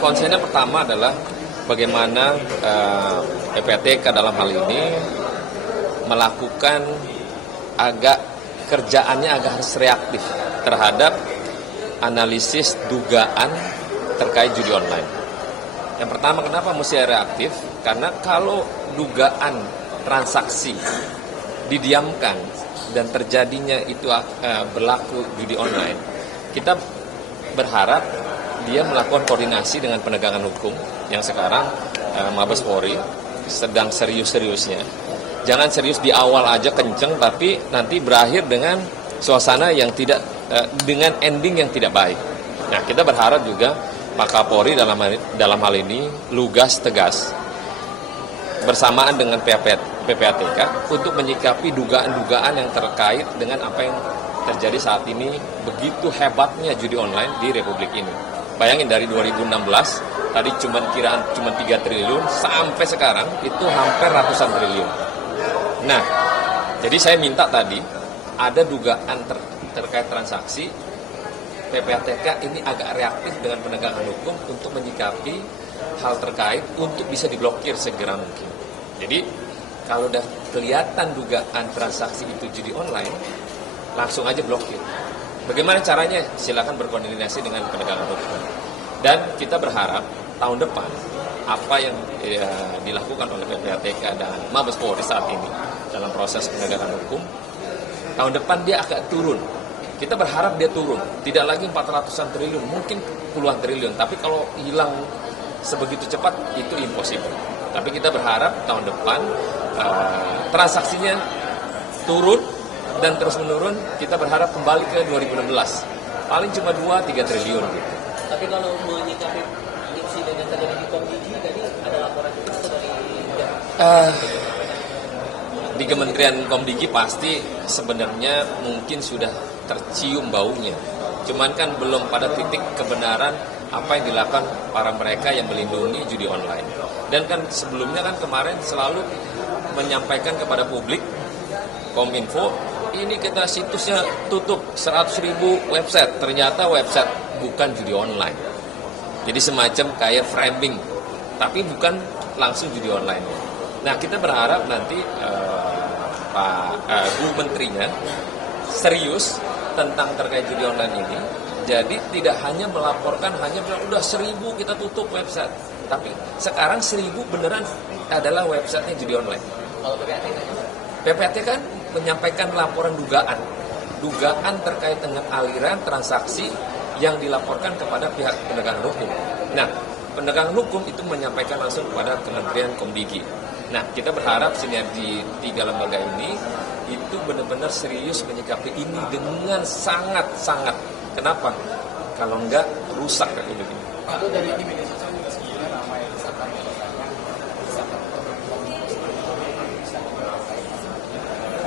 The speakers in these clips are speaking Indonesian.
konsennya pertama adalah bagaimana PPATK dalam hal ini melakukan kerjaannya agak harus reaktif terhadap analisis dugaan terkait judi online. Yang pertama, kenapa mesti reaktif? Karena kalau dugaan transaksi didiamkan dan terjadinya itu berlaku judi online, kita berharap dia melakukan koordinasi dengan penegakan hukum yang sekarang Mabes Polri sedang serius-seriusnya. Jangan serius di awal aja kenceng, tapi nanti berakhir dengan suasana yang tidak, dengan ending yang tidak baik. Nah, kita berharap juga Pak Kapolri dalam hal ini lugas, tegas, bersamaan dengan PPATK untuk menyikapi dugaan-dugaan yang terkait dengan apa yang terjadi saat ini, begitu hebatnya judi online di Republik ini. Bayangin dari 2016, tadi cuma 3 triliun, sampai sekarang itu hampir ratusan triliun. Nah, jadi saya minta tadi, ada dugaan terkait transaksi, PPATK ini agak reaktif dengan penegakan hukum untuk menyikapi hal terkait untuk bisa diblokir segera mungkin. Jadi kalau udah kelihatan dugaan transaksi itu judi online, langsung aja blokir. Bagaimana caranya? Silakan berkoordinasi dengan penegakan hukum. Dan kita berharap tahun depan apa yang dilakukan oleh PPATK dan Mabes Polri saat ini dalam proses penegakan hukum, tahun depan dia agak turun. Kita berharap dia turun, tidak lagi 400-an triliun, mungkin puluhan triliun. Tapi kalau hilang sebegitu cepat, itu impossible. Tapi kita berharap tahun depan transaksinya turun dan terus menurun. Kita berharap kembali ke 2016, paling cuma 2-3 triliun. Gitu. Tapi kalau menyikapi insiden yang terjadi di Komdigi, tadi ada laporan juga dari di Kementerian Komdigi pasti sebenarnya mungkin sudah tercium baunya. Cuman kan belum pada titik kebenaran apa yang dilakukan para mereka yang melindungi judi online. Dan kan sebelumnya kan kemarin selalu menyampaikan kepada publik, Kominfo, ini kita situsnya tutup 100.000 website. Ternyata website bukan judi online. Jadi semacam kayak framing, tapi bukan langsung judi online. Nah, kita berharap nanti Bu Menterinya serius tentang terkait judi online ini. Jadi tidak hanya melaporkan, hanya bilang udah 1.000 kita tutup website. Tapi sekarang 1.000 beneran adalah websitenya judi online. Kalau PPATK kan menyampaikan laporan dugaan terkait dengan aliran transaksi yang dilaporkan kepada pihak penegakan hukum. Nah, penegakan hukum itu menyampaikan langsung kepada Kementerian Komdigi. Nah, kita berharap sinergi 3 lembaga ini itu benar-benar serius menyikapi ini dengan sangat-sangat. Kenapa? Kalau enggak, rusak Republik ini. Pak, dari di media sosial juga sebenarnya ramai misalkan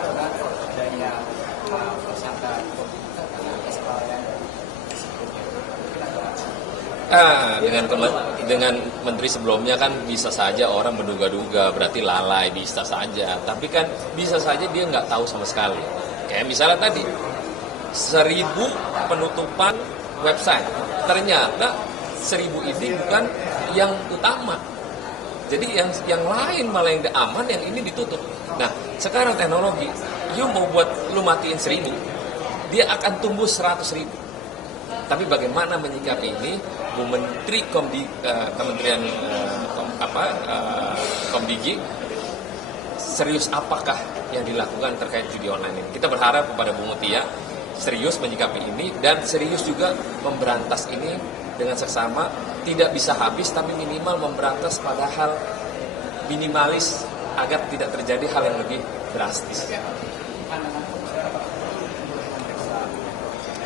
karena adanya tersangka dengan menteri sebelumnya kan bisa saja orang menduga-duga, berarti lalai, bisa saja. Tapi kan bisa saja dia nggak tahu sama sekali. Kayak misalnya tadi, 1.000 penutupan website. Ternyata 1.000 ini bukan yang utama. Jadi yang lain malah yang aman, yang ini ditutup. Nah, sekarang teknologi, you mau buat lu matiin 1.000, dia akan tumbuh 100.000. Tapi bagaimana menyikapi ini? Bu Menteri Kementerian Komdigi serius apakah yang dilakukan terkait judi online ini? Kita berharap kepada Bu Mutia serius menyikapi ini dan serius juga memberantas ini dengan seksama. Tidak bisa habis, tapi minimal memberantas pada hal minimalis agar tidak terjadi hal yang lebih drastis.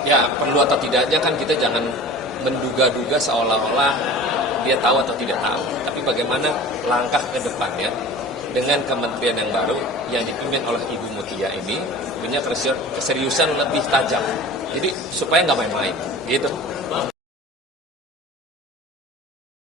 Ya, perlu atau tidaknya kan kita jangan menduga-duga seolah-olah dia tahu atau tidak tahu. Tapi bagaimana langkah ke depannya dengan kementerian yang baru yang dipimpin oleh Ibu Mutia ini punya keseriusan lebih tajam. Jadi supaya nggak main-main, gitu.